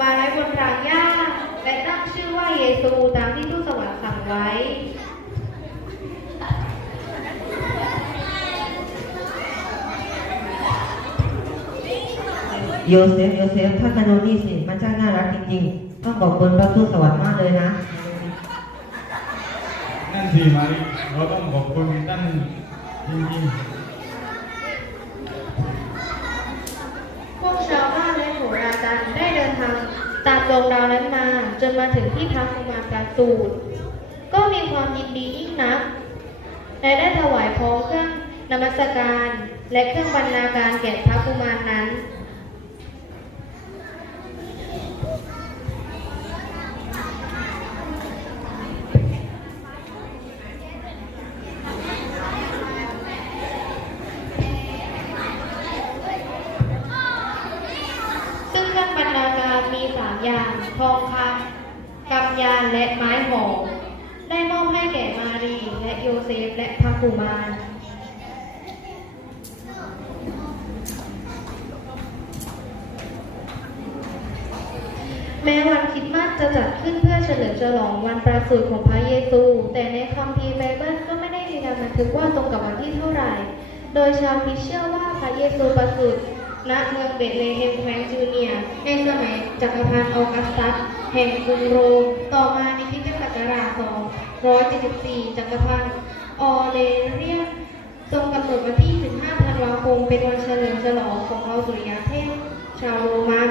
มารไว้บนรางหญ้า และตั้งชื่อว่าเยซูตามที่ทูตสวรรค์สั่งไว้โยเซฟโยเซฟถ้ากันโนนี่สิมันช่างน่ารักจริงๆ ต้องบอกคุณพระทูตสวรรค์มากเลยนะ นั่นสิมาริเราต้องขอบคุณท่านจริงพวกชาวบ้านและโหราจารย์ได้เดินทาง ตามดวงดาวนั้นมาจนมาถึงที่พักกุมารปราสูตร ก็มีความยินดียิ่งนักและได้ถวายพร้อมเครื่องนมัสการ และเครื่องบรรณาการแก่พระกุมารนั้น ซึ่งเครื่องบรรณาการมีสามอย่าง ทองคำกำยานและไม้หอม ได้มอบให้แก่มารี และโยเซฟ และพระ กุมารแม้วันคิดมาสจะจัดขึ้นเพื่อเฉลิมฉลองวันประสูติของพระเยซู แต่ในคัมภีร์ไบเบิลก็ไม่ได้มีการบันทึกว่าตรงกับวันที่เท่าไหร่ โดยชาวคริสต์เชื่อว่าพระเยซูประสูติณเมืองเบเลเฮมแคว้นจูเนียในสมัยจักรพรรดิออกัสตัสแห่งกรุงโรม ต่อมาในคริสตศักราช274 จักรพรรดิ ออเลเรียนทรงกำหนดวันที่ 15 ธันวาคม เป็นวันเฉลิมฉลองของเราสุริยเทพชาวโรมัน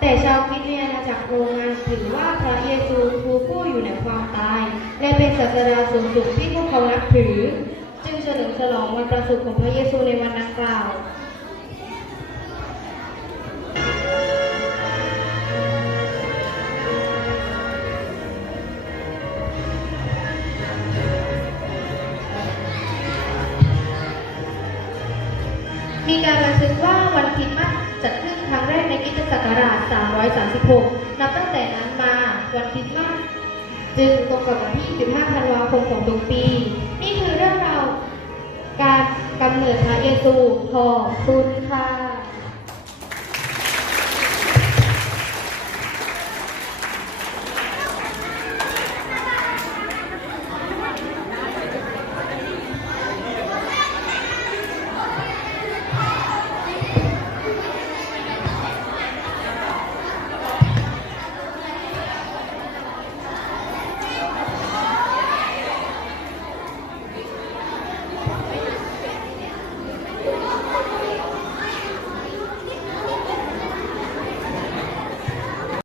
แต่ชาวคริสเตียนมาจากโรมันถือว่าพระเยซูคือผู้อยู่ในความตาย และเป็นศาสดาสูงสุดที่พวกเขานับถือ จึงเฉลิมฉลองวันประสูติของพระเยซูในวันดังกล่าว มีการบันทึกว่าวันคริสต์มาสจัดขึ้นครั้งแรกในคริสตศักราช 336 นับตั้งแต่นั้นมาวันคริสต์มาสจึงตรงกับวันที่15ธันวาคมของทุกปี นี่คือเรื่องราวการกำเนิดพระเยซูขอบคุณค่ะ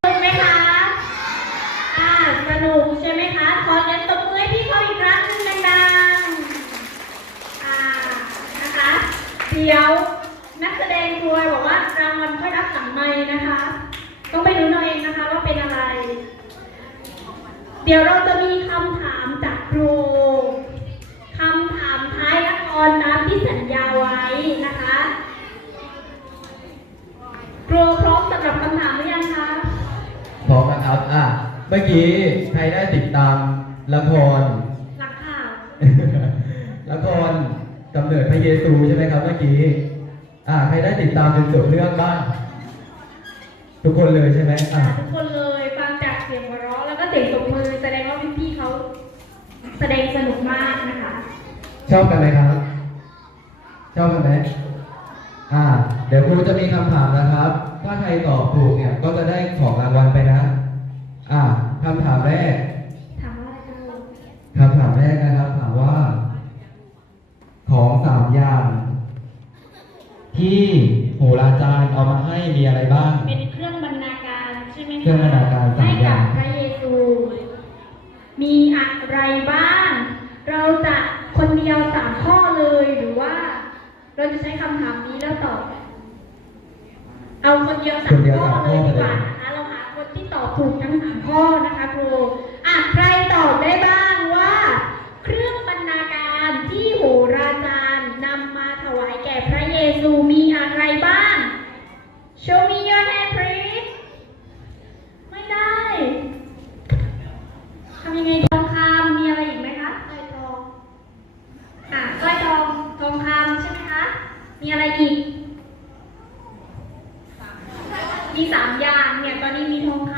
สนุกไหมคะ อ่า สนุกใช่ไหมคะ ขอเสียงตบมือให้พี่เขาอีกครั้งหนึงดังๆ อ่า นะคะ เดี๋ยวนักแสดงครวยบอกว่ารางวัลค่อยรับหลังไม้นะคะ ต้องไปดูเอาเองนะคะว่าเป็นอะไร เดี๋ยวเราจะมีคำถามจากครูคำถามท้ายละครตามที่สัญญาไว้นะคะ ครูพร้อมสำหรับคำถามหรือยังคะ พร้ อมนะครับอะเมื่อกี้ใครได้ติดตามละคร รักข่าวละครกำเนิดพระเยซูใช่ไหมครับเมื่อกี้ อ่า ใครได้ติดตามจนจบเรื่องบ้าง ทุกคนเลยใช่ไหมอ่าทุกคนเลยฟังจากเสียงหัวเราะแล้วก็เสียงตบมือแสดงว่าพี่ๆเขาแสดงสนุกมากนะคะ ชอบกันไหมครับ ชอบกันไหมอ่า เดี๋ยวครูจะมีคำถามนะครับ ถ้าใครตอบถูกเนี่ยก็จะได้ของรางวัลไปนะ อ่าคำถามแรกถามว่าอะไรคะคำถามแรกนะครับถามว่า ของสามอย่าง ที่โหราจารย์เอามาให้มีอะไรบ้าง เป็นเครื่องบรรณาการใช่ไหมคะเครื่องบรรณาการสามอย่าง ให้กับพระเยซู มีอะไรบ้าง เราจะคนเดียวสามข้อเลยหรือว่า เราจะใช้คำถามนี้แล้วตอบ เอาคนเดียวสามข้อเลยดีกว่านะคะเราหาคนที่ ตอบถูกทั้งสามข้อนะคะครูตอบได้บ้างว่า เครื่องบรรณาการที่โหราจารย์นำมาถวายแก่พระเยซูมีอะไรบ้าง Show me your hand please ไม่ได้ทำยังไงทองคำมีอะไรอีกไหมคะสร้อยทอง อะสร้อยทองทองคำใช่ไหมคะ มีอะไรอีก มีสามอย่างาง เนี่ย ตอนนี้มีทองค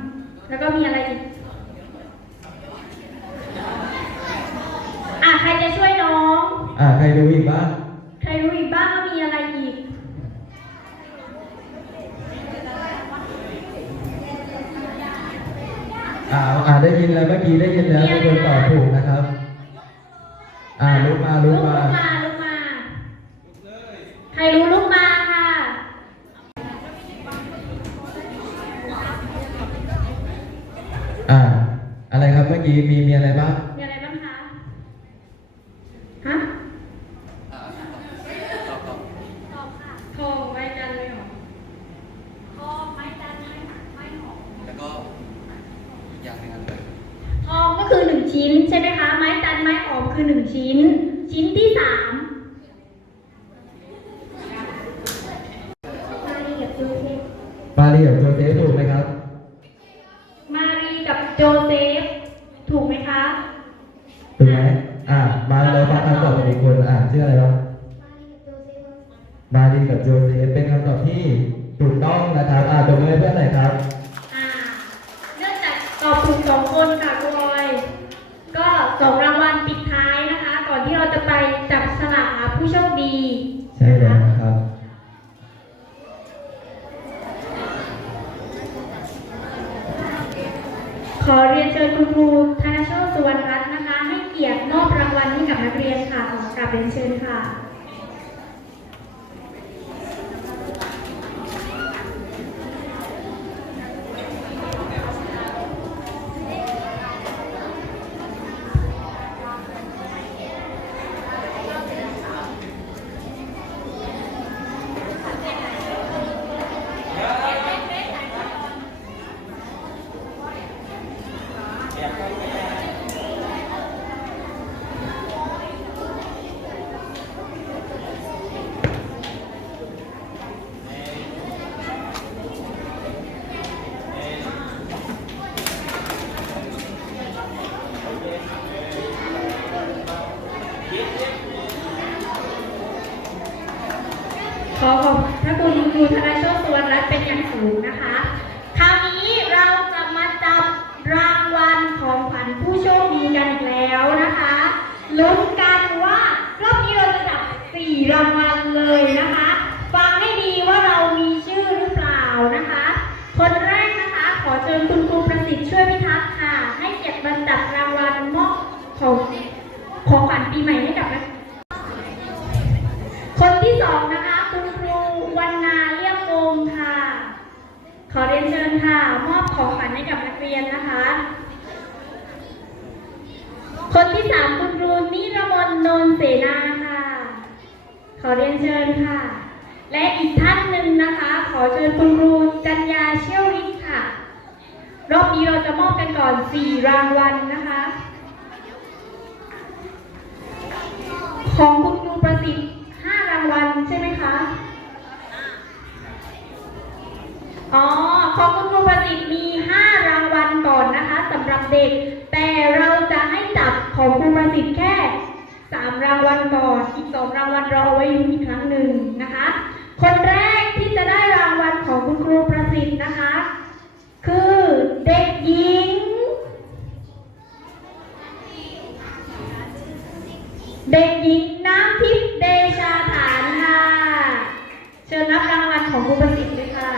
ำ แล้วก็มีอะไรอีก อะ ใครจะช่วยน้อง อ่าใครรู้อีกบ้าง ใครรู้อีกบ้างว่ามีอะไรอีก อ่าอ่าได้ยินแล้วเมื่อกี้ได้ยินแล้วมีคนตอบถูกนะครับ อ่าลุกมาลุ ลุ ก ก มา มาลุกมา ใครรู้ลุกมาค่ะ อ่า อะไรครับเมีมีมีอะไรบ้าง มีอะไรบ้างคะ ฮะทองไม้จันไม่หอม แล้วก็อีกอย่างหนึงอะไร ทองก็คือหนึ่งชิ้น ใช่ไหมคะ ไม้จันไม้หอมคือหนึ่งชิ้น ชิ้นที่สาม มารีกับจูเทป มาเรียบโจเซฟถูกไหมครับ มารีกับโจเซฟ ถูกไหมคะ ถูกไหมอ่า มาเราฟังคำตอบกันอีกคนอ่าชื่ออะไรบ้าง มารีกับจูเทปมารีกับโจเซฟเป็นคำตอบที่ถูกต้องนะครับอ่าตบมือให้เพื่อนหน่อยครับ อ่าเนื่องจากตอบถูกสองคนค่ะคุณบอย ก็ส่งรางวัลปิดท้ายนะคะ ก่อนที่เราจะไปจับฉลากหาผู้โชคดีใช่แล้วนะครับ ขอเรียนเชิญคุณครูธนโชติสุวรรณรัตน์นะคะ ให้เกียรติมอบรางวัลให้กับนักเรียนค่ะขอกราบเรียนเชิญค่ะ ขอเชิญคุณครูจัญญาเชี่ยวฤทธิ์ค่ะ รอบนี้เราจะมอบกันก่อนสี่รางวัลนะคะ ของคุณครูประสิทธิ์ห้ารางวัลใช่ไหมคะ อ๋อ ของคุณครูประสิทธิ์มีห้ารางวัลก่อนนะคะสำหรับเด็ก แต่เราจะให้จับของครูประสิทธิ์แค่สามรางวัลก่อน อีกสองรางวัลรอไว้อยู่อีกครั้งหนึ่งนะคะ คนแรกที่จะได้รางวัลของคุณครูประสิทธิ์นะคะ คือเด็กหญิง เด็กหญิงน้ำทิพย์เดชาฐานค่ะ เชิญรับรางวัลของครูประสิทธิ์เลยค่ะ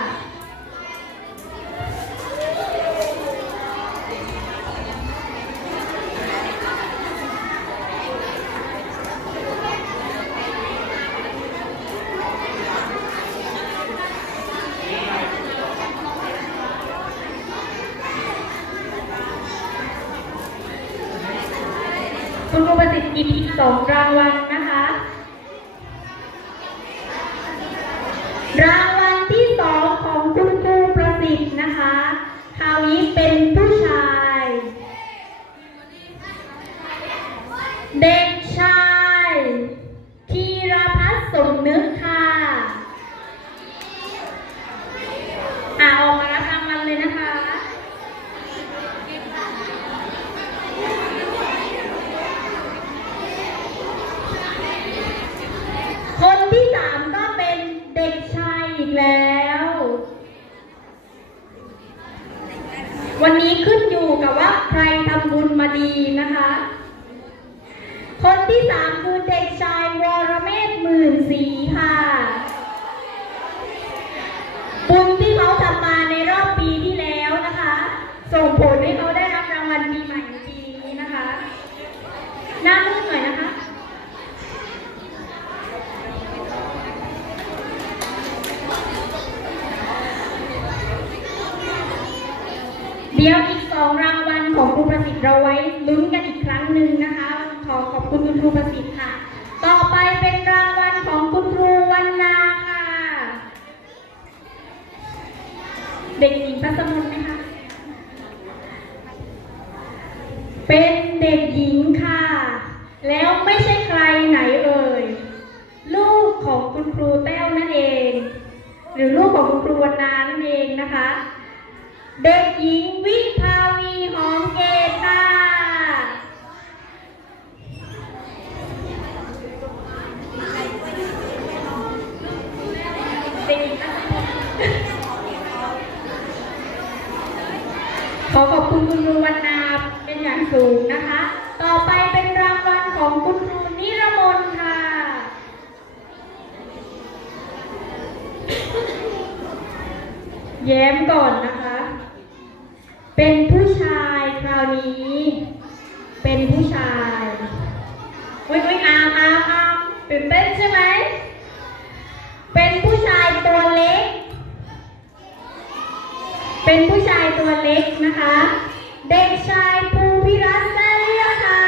คุณครูประสิทธิ์หยิบอีกสองรางวัลนะคะ รางวัลที่สองของคุณครูประสิทธิ์นะคะ คราวนี้เป็นผู้ชาย เด็กชายธีรพัฒน์สมนึกค่ะ อ่าออกมารับรางวัลเลยนะคะ คนที่สามก็เป็นเด็กชายอีกแล้ว วันนี้ขึ้นอยู่กับว่าใครทำบุญมาดีนะคะ คนที่สามคือเด็กชายวรเมศหมื่นศรีค่ะ บุญที่เขาทำมาในรอบปีที่แล้วนะคะ ส่งผลให้เขาได้รับรางวัลปีใหม่ปีนี้นะคะหน้ามืดหน่อยนะคะ เดี๋ยวอีกสองรางวัลของครูประสิทธิ์เราไว้ลุ้นกันอีกครั้งหนึ่งนะคะ ขอขอบคุณคุณครูประสิทธิ์ค่ะ ต่อไปเป็นรางวัลของคุณครูวันนาค่ะ เด็กหญิงพัสมุนไหมคะ เป็นเด็กหญิงค่ะ แล้วไม่ใช่ใครไหนเอ่ย ลูกของคุณครูแต้วนั่นเอง หรือลูกของคุณครูวันนานั่นเองนะคะ เด็กหญิงวิภาวีหอมเกตค่ะขอขอบคุณคุณครูวันนาเป็นอย่างสูงนะคะ ต่อไปเป็นรางวัลของคุณครูนิรมนค่ะ แย้มก่อนนะคะ เป็นผู้ชายคราวนี้ เป็นผู้ชายอุ้ยอุ้ยอามอามอามตื่นเต้นใช่ไหม เป็นผู้ชายตัวเล็ก เป็นผู้ชายตัวเล็กนะคะ เด็กชายภูพิรัตน์แซ่เลียค่ะ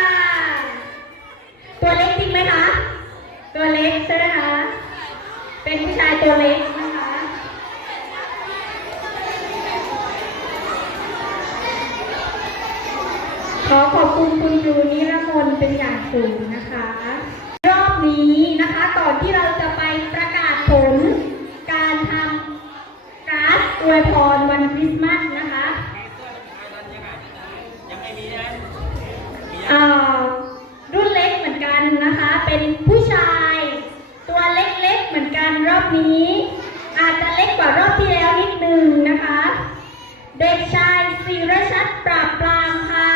ตัวเล็กจริงไหมคะ ตัวเล็กใช่ไหมคะ เป็นผู้ชายตัวเล็กนะคะ ข อขอบคุณคุณครูนิรมนเป็นอย่างสูงนะคะ รอบนี้นะคะก่อนที่เราจะไปประกาศผล การทำการ์ดอวยพรวันคริสต์มาสนะคะเอ่อรุ่นเล็กเหมือนกันนะคะ เป็นผู้ชาย ตัวเล็กๆเหมือนกันรอบนี้ อาจจะเล็กกว่ารอบที่แล้วนิดนึงนะคะ เด็กชายศิรชัดปราบปรามค่ะ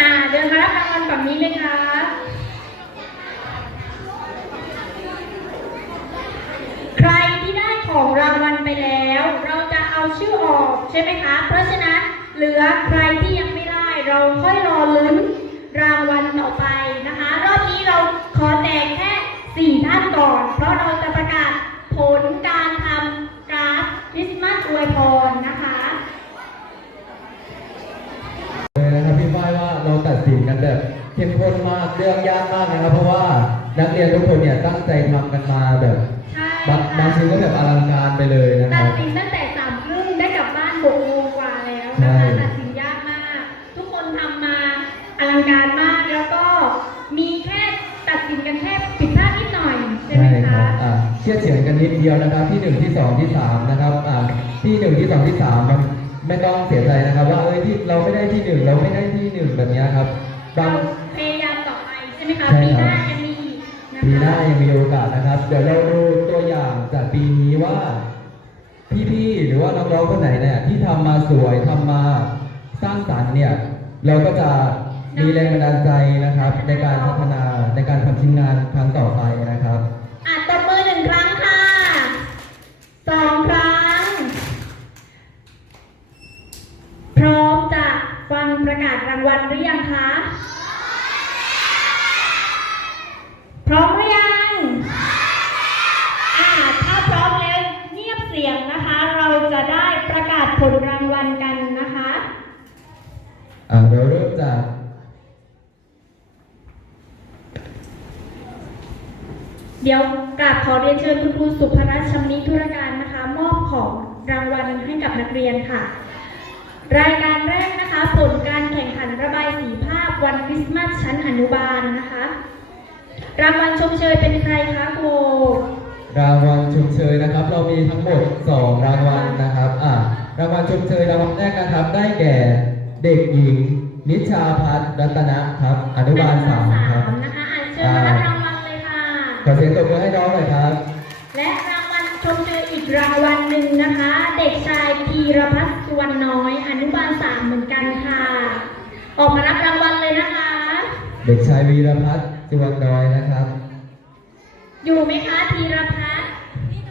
อ่าเดินมารับรางวัลฝั่งนี้เลยค่ะ ใครที่ได้ของรางวัลไปแล้ว เราจะเอา ชื่อออกใช่ไหมคะ เพราะฉะนั้นเหลือใครที่ยังไม่ได้เราค่อยรอลุ้นรางวัลต่อไปนะคะ รอบนี้เราขอแจกแค่สี่ท่านก่อน เพราะเราจะประกาศผลการทำกราฟคริสต์มาสอวยพรนะคะเลยนะครับพี่ฝ้ายว่าเราตัดสินกันแบบเข้มข้นมากเรื่องยากมากนะครับเพราะว่านักเรียนทุกคนเนี่ยตั้งใจทำกันมาแบบใช่บางบางชิ้นค่ะก็แบบอลังการไปเลยนะคตัรัดบ สินตั้งแต่ กันนิดเดียวนะครับ ที่หนึ่งที่สองที่สามนะครับอ่าที่หนึ่งที่สองที่สามมันไม่ต้องเสียใจนะครับ ว่าเอ้ยที่เราไม่ได้ที่หนึ่งเราไม่ได้ที่หนึ่งแบบเนี้ยครับบาเรางพยายามต่อไปใช่ไหมคะใช่ปีคหรับน้ายังมีอีกนะปีหน้าคะยังมีโอกาสนะครับ เดี๋ยวเราดูตัวอย่างจากปีนี้ว่าพี่ๆหรือว่าน้องๆคนไหนเนี่ยที่ทำมาสวยทำมาสร้างสรรค์เนี่ยเราก็จะมีแรงบันดาลใจนะครับ ในการพัฒนาในการทำชิ้นงานครั้งต่อไปนะครับอะ สองครั้ง พร้อมจะฟังประกาศรางวัลหรือยังคะ พร้อมหรือยังอ่าถ้าพร้อมแล้วเงียบเสียงนะคะ เราจะได้ประกาศผลรางวัลกันนะคะ อ่าเราเริ่มจาก เดี๋ยวกราบขอเรียนเชิญคุณครูสุภรัชชำนิธุรการนะคะ มอบของรางวัลให้กับนักเรียนค่ะ รายการแรกนะคะ ผลการแข่งขันระบายสีภาพวันคริสต์มาสชั้นอนุบาลนะคะ รางวัลชมเชยเป็นใครคะครูรางวัลชมเชยนะครับ เรามีทั้งหมด 2 รางวัลนะครับอ่ารางวัลชมเชยรางวัลแรกนะครับ ได้แก่เด็กหญิงนิชาพัฒน์รัตนะครับ อนุบาลสามครับนะคะอ่านเชิญ ขอเสียงตบมือให้น้องหน่อยครับ และรางวัลชมเชยอีกรางวัลหนึ่งนะคะ เด็กชายพีรพัฒน์สุวรรณน้อย อนุบาลสามเหมือนกันค่ะ ออกมารับรางวัลเลยนะคะ เด็กชายวีรพัฒน์สุวรรณน้อยนะครับ อยู่ไหมคะพีรพัฒน์ค่ะ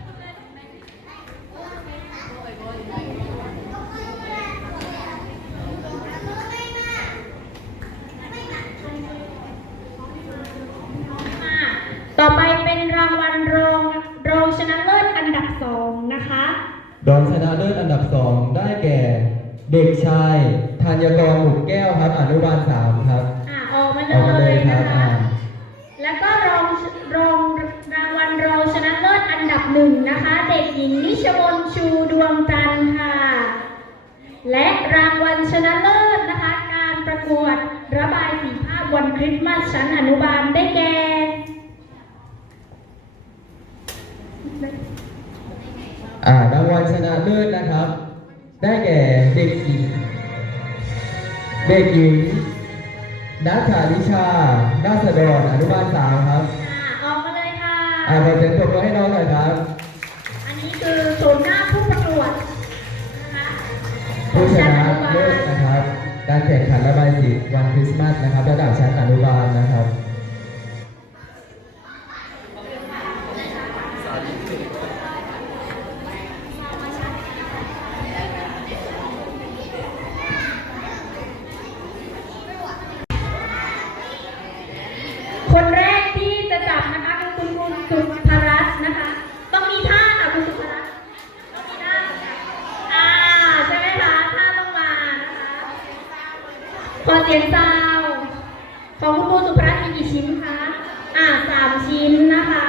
ต่อไปเป็นรางวัลรองรองชนะเลิศอันดับสองนะคะ รองชนะเลิศอันดับสองได้แก่ เด็กชายธัญกรหมุกแก้วครับอนุบาลสามครับอ่าออกมาออกมาเลเลยยครันะบคะอ่าแล้วก็รองรองรางวัลรองชนะเลิศอันดับหนึ่งนะคะ เด็กหญิงนิชมนชูดวงจันทร์ค่ะ และรางวัลชนะเลิศนะคะ การประกวดระบายสีภาพวันคริสต์มาสชั้นอนุบาลได้แก่ อ่ารางวัล ชนะเลิศนะครับ ได้แก่เด็กหญิงเด็กหญิงนัทธานิชานาสดรอนุบาลสามครับอ่าออกมาเลยค่ะ อ่าขอเสียงปรบมือให้น้องหน่อยครับ อันนี้คือโฉมหน้าผู้ประกวดนะคะขอผู้งชชั้นนะอนุบาเลิลศนะครับ การแข่งขันระบายสีวันคริสต์มาสนะครับ ระดับชั้นอนุบาลนะครับ คนแรกที่จะจับนะคะคือคุณครูสุภรัตน์นะคะ ต้องมีท่าค่ะคุณสุภรัตน์ต้องมีท่าอ่าใช่ไหมคะท่าต้องมานะคะขอเสียงซาวของคุณครูสุภรัตน์มีกี่ชิ้นคะอ่าสามชิ้นนะคะ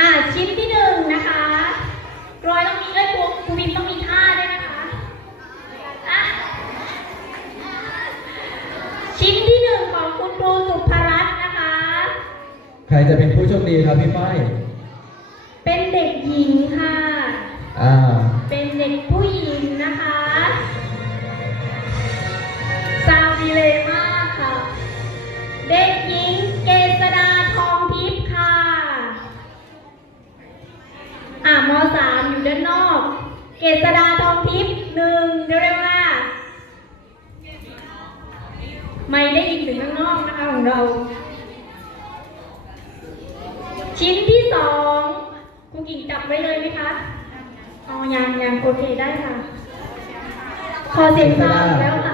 อ่าชิ้นที่หนึ่งนะคะกรอยต้องมีเอ้ยครูครูบินต้องมีท่าด้วยนะคะอะชิ้นที่หนึ่งของคุณครูสุภรัตน์นะคะ ใคร จะเป็นผู้โชคดีครับพี่ป้ายเป็นเด็กหญิงค่ะ อ่า เป็นเด็กผู้หญิงนะคะซาวดีเลยมากค่ะ เด็กหญิงเกษดาทองทิพย์ค่ะ อ่ามสามอยู่ด้านนอก เกษดาทองทิพย์หนึ่งเร็วๆค่ะไม่ได้ยินถึงข้างนอกนะคะของเรา ชิ้น ที่สองครูกิ่งจับไว้เลยไหมคะเอายังยังโอเคได้ค่ะ ขอเสียงซาวอีกแล้วค่ะ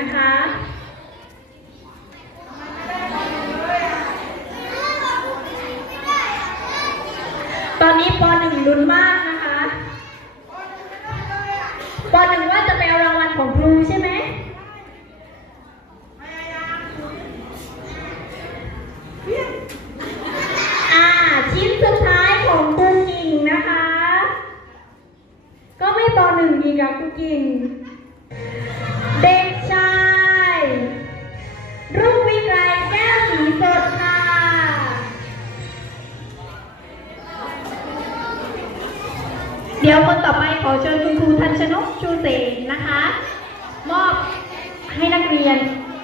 นะคะ ดเดี๋ยวคนต่อไปขอเชิญคุณครูทันชนกชูเสนนะคะ มอบให้นักเรียน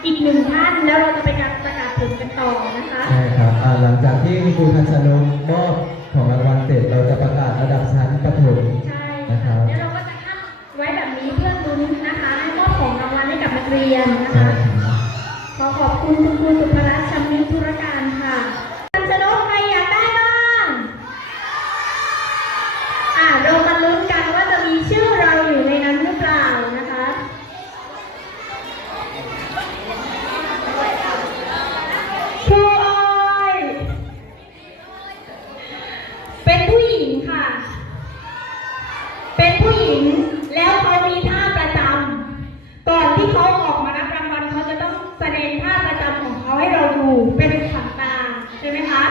อีกหนึ่งท่านแล้วเราจะไปการประกาศผลกันต่อนะคะ ใช่ครับอ่าหลังจากที่คุณครูทันชนกมอบของรางวัลเสร็จเราจะประกาศระดับชั้นประถมใช่นะครัค่ะบเดี๋ยวเราก็จะขั้นไว้แบบนี้เพื่อลุ้นนะคะให้มอบของรางวัลให้กับนักเรียนนะใช่คะครับขอขอบคุณคุณครูสุภรัตน์ชำนิธุรการค่ะทันชนกใครอยากได้บ้าง อ่าเรามาลุ้นกันว่าจะมีชื่อเราอยู่ในนั้นหรือเปล่านะคะ ครูออย เป็นผู้หญิงค่ะ เป็นผู้หญิงแล้วเขามีท่าประจำก่อนที่เขาออกมารับรางวัลเขาจะต้องแสดงท่าประจำของเขาให้เราดูเป็นขวัญตาใช่ไหมคะ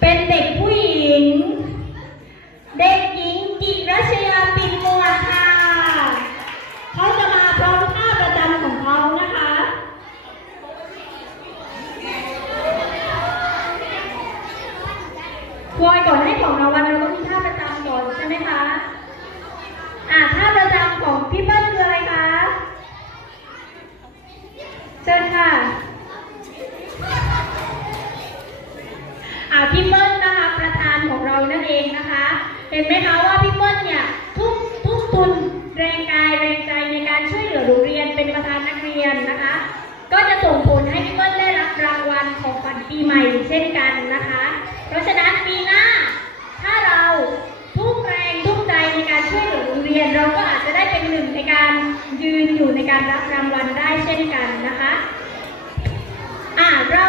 เป็นเด็กผู้หญิง เด็กหญิงกิรัชยาปินมัวค่ะ เขาจะมาพร้อมท่าประจำของเขานะคะ พลอยก่อน ให้ของรางวัลเราต้องมีท่าประจำก่อนใช่ไหมคะ อ่าท่าประจำของพี่เปิ้ลคืออะไรคะ เชิญค่ะ อ่าพี่เปิ้ลนะคะประธานของเรานั่นเองนะคะ เห็นไหมคะว่าพี่เปิ้ลเนี่ยทุ่มทุ่มทุนแรงกายแรงใจในการช่วยเหลือโรงเรียนเป็นประธานนักเรียนนะคะ ก็จะส่งผลให้พี่เปิ้ลได้รับรางวัลของขวัญปีใหม่เช่นกันนะคะ เพราะฉะนั้นปีหน้า ถ้าเราทุ่มแรงทุ่มใจในการช่วยเหลือโรงเรียน เราก็อาจจะได้เป็นหนึ่งในการยืนอยู่ในการรับรางวัลได้เช่นกันนะคะอ่าเรา